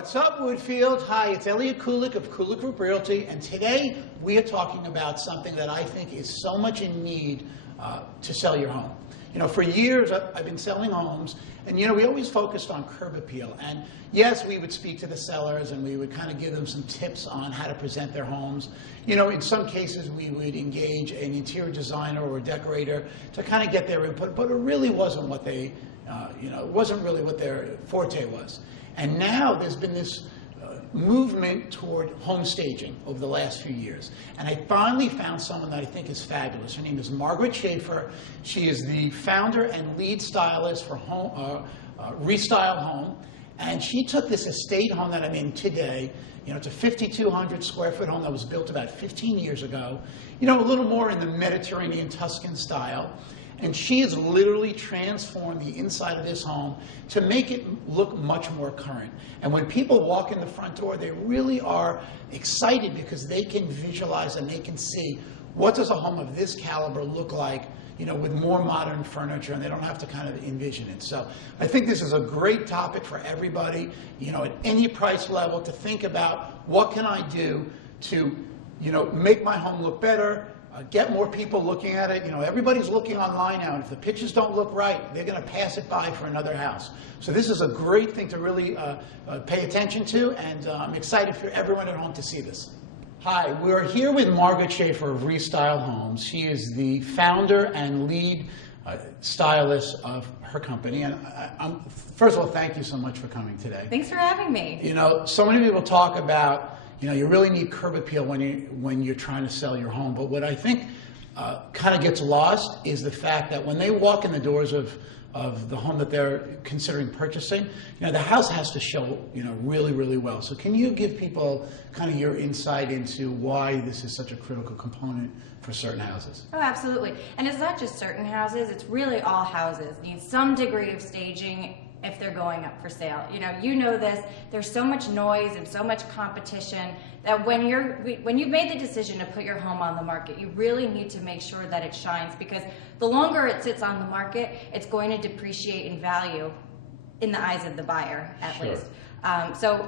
What's up, Woodfield? Hi, it's Elliot Koolik of Koolik Group Realty, and today we are talking about something that I think is so much in need to sell your home. You know, for years I've been selling homes, and you know, we always focused on curb appeal. And yes, we would speak to the sellers and we would kind of give them some tips on how to present their homes. You know, in some cases we would engage an interior designer or a decorator to kind of get their input, but it really wasn't what they, it wasn't really what their forte was. And now there's been this movement toward home staging over the last few years. And I finally found someone that I think is fabulous. Her name is Margaret Schaffer. She is the founder and lead stylist for ReStyle Home. And she took this estate home that I'm in today. You know, it's a 5,200 square foot home that was built about 15 years ago. You know, a little more in the Mediterranean Tuscan style. And she has literally transformed the inside of this home to make it look much more current. And when people walk in the front door, they really are excited because they can visualize and they can see what does a home of this caliber look like, you know, with more modern furniture, and they don't have to kind of envision it. So I think this is a great topic for everybody, you know, at any price level, to think about what can I do to, you know, make my home look better, get more people looking at it. You know, everybody's looking online now, and if the pictures don't look right, they're going to pass it by for another house. So this is a great thing to really pay attention to, and I'm excited for everyone at home to see this. Hi, we're here with Margaret Schaffer of ReStyle Homes. She is the founder and lead stylist of her company. And first of all, thank you so much for coming today. Thanks for having me. You know, so many people talk about, you know, you really need curb appeal when you're trying to sell your home. But what I think kind of gets lost is the fact that when they walk in the doors of the home that they're considering purchasing, you know, the house has to show, you know, really, really well. So can you give people kind of your insight into why this is such a critical component for certain houses? Oh, absolutely. And it's not just certain houses, it's really all houses need some degree of staging if they're going up for sale. You know this, there's so much noise and so much competition that when you've made the decision to put your home on the market, you really need to make sure that it shines, because the longer it sits on the market, it's going to depreciate in value in the eyes of the buyer, at least. So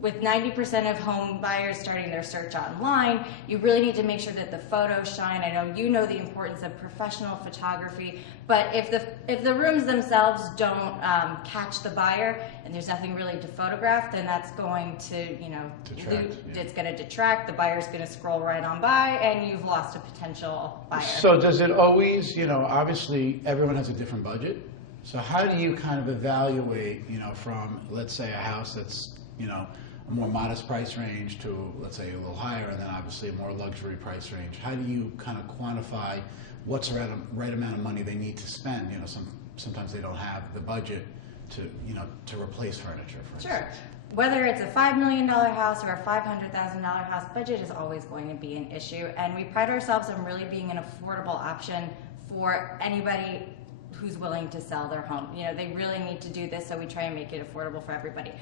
with 90% of home buyers starting their search online, you really need to make sure that the photos shine. I know you know the importance of professional photography, but if the rooms themselves don't catch the buyer and there's nothing really to photograph, then that's going to, you know, it's going to detract. The buyer's going to scroll right on by, and you've lost a potential buyer. So does it always, you know, obviously everyone has a different budget. So how do you kind of evaluate, you know, from, let's say, a house that's, you know, a more modest price range to, let's say, a little higher, and then obviously a more luxury price range? How do you kind of quantify what's the right amount of money they need to spend? You know, sometimes they don't have the budget to, you know, to replace furniture, for instance. Sure. Whether it's a $5 million house or a $500,000 house, budget is always going to be an issue, and we pride ourselves on really being an affordable option for anybody who's willing to sell their home. You know, they really need to do this, so we try and make it affordable for everybody.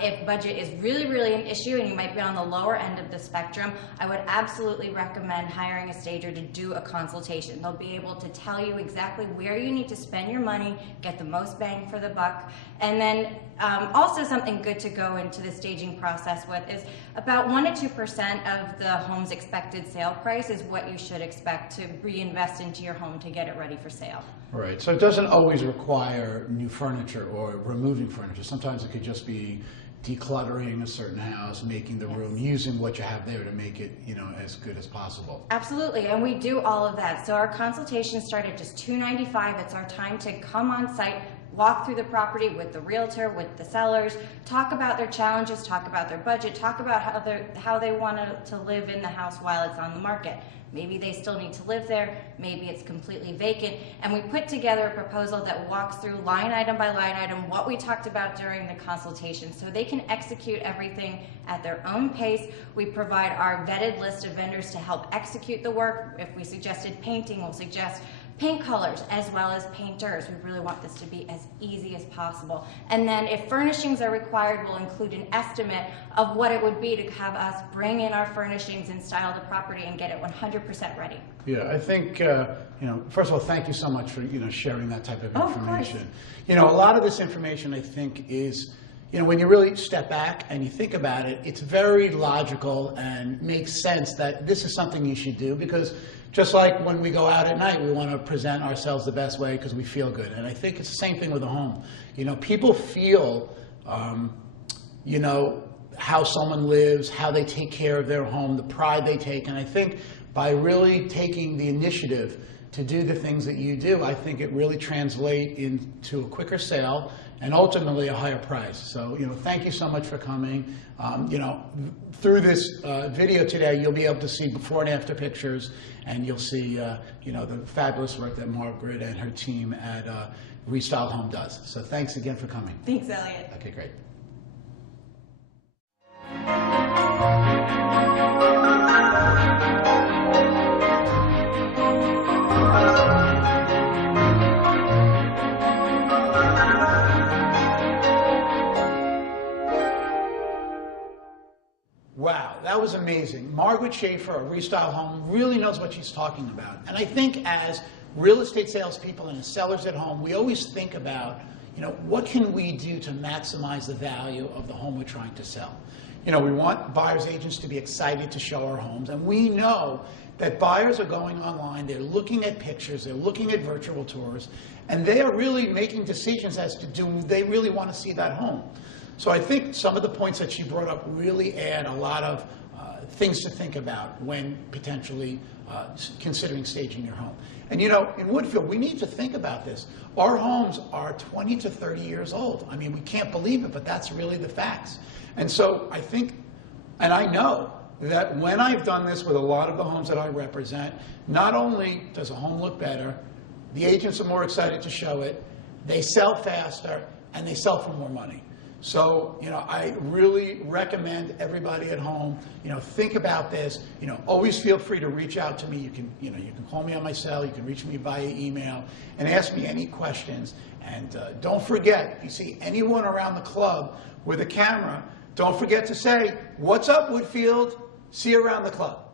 If budget is really, really an issue and you might be on the lower end of the spectrum, I would absolutely recommend hiring a stager to do a consultation. They'll be able to tell you exactly where you need to spend your money, get the most bang for the buck. And then also something good to go into the staging process with is about 1 to 2% of the home's expected sale price is what you should expect to reinvest into your home to get it ready for sale. Right, so it doesn't always require new furniture or removing furniture. Sometimes it could just be decluttering a certain house, making the room, using what you have there to make it, you know, as good as possible. Absolutely, and we do all of that. So our consultations start at just $295. It's our time to come on site, walk through the property with the realtor, with the sellers, talk about their challenges, talk about their budget, talk about how they want to live in the house while it's on the market. Maybe they still need to live there, maybe it's completely vacant, and we put together a proposal that walks through line item by line item what we talked about during the consultation, so they can execute everything at their own pace. We provide our vetted list of vendors to help execute the work. If we suggested painting, we'll suggest paint colors as well as painters. We really want this to be as easy as possible. And then if furnishings are required, we'll include an estimate of what it would be to have us bring in our furnishings and style the property and get it 100% ready. Yeah, I think, you know, first of all, thank you so much for, you know, sharing that type of information. Of course. You know, a lot of this information, I think, is, you know, when you really step back and you think about it, it's very logical and makes sense that this is something you should do, because just like when we go out at night, we want to present ourselves the best way because we feel good. And I think it's the same thing with a home. You know, people feel, you know, how someone lives, how they take care of their home, the pride they take. And I think by really taking the initiative to do the things that you do, I think it really translates into a quicker sale and ultimately a higher price. So, you know, thank you so much for coming. You know, through this video today, you'll be able to see before and after pictures, and you'll see, you know, the fabulous work that Margaret and her team at ReStyle Home does. So thanks again for coming. Thanks, Elliot. Okay, great. Wow, that was amazing. Margaret Schaffer of ReStyle Home really knows what she's talking about. And I think as real estate salespeople and as sellers at home, we always think about, you know, what can we do to maximize the value of the home we're trying to sell? You know, we want buyers agents to be excited to show our homes, and we know that buyers are going online, they're looking at pictures, they're looking at virtual tours, and they are really making decisions as to do they really want to see that home. So I think some of the points that she brought up really add a lot of things to think about when potentially considering staging your home. And you know, in Woodfield, we need to think about this. Our homes are 20 to 30 years old. I mean, we can't believe it, but that's really the facts. And so I think, and I know, that when I've done this with a lot of the homes that I represent, not only does a home look better, the agents are more excited to show it, they sell faster, and they sell for more money. So, you know, I really recommend everybody at home, you know, think about this. You know, always feel free to reach out to me. You can, you know, you can call me on my cell, you can reach me via email, and ask me any questions. And don't forget, if you see anyone around the club with a camera, don't forget to say, "What's up, Woodfield? See you around the club."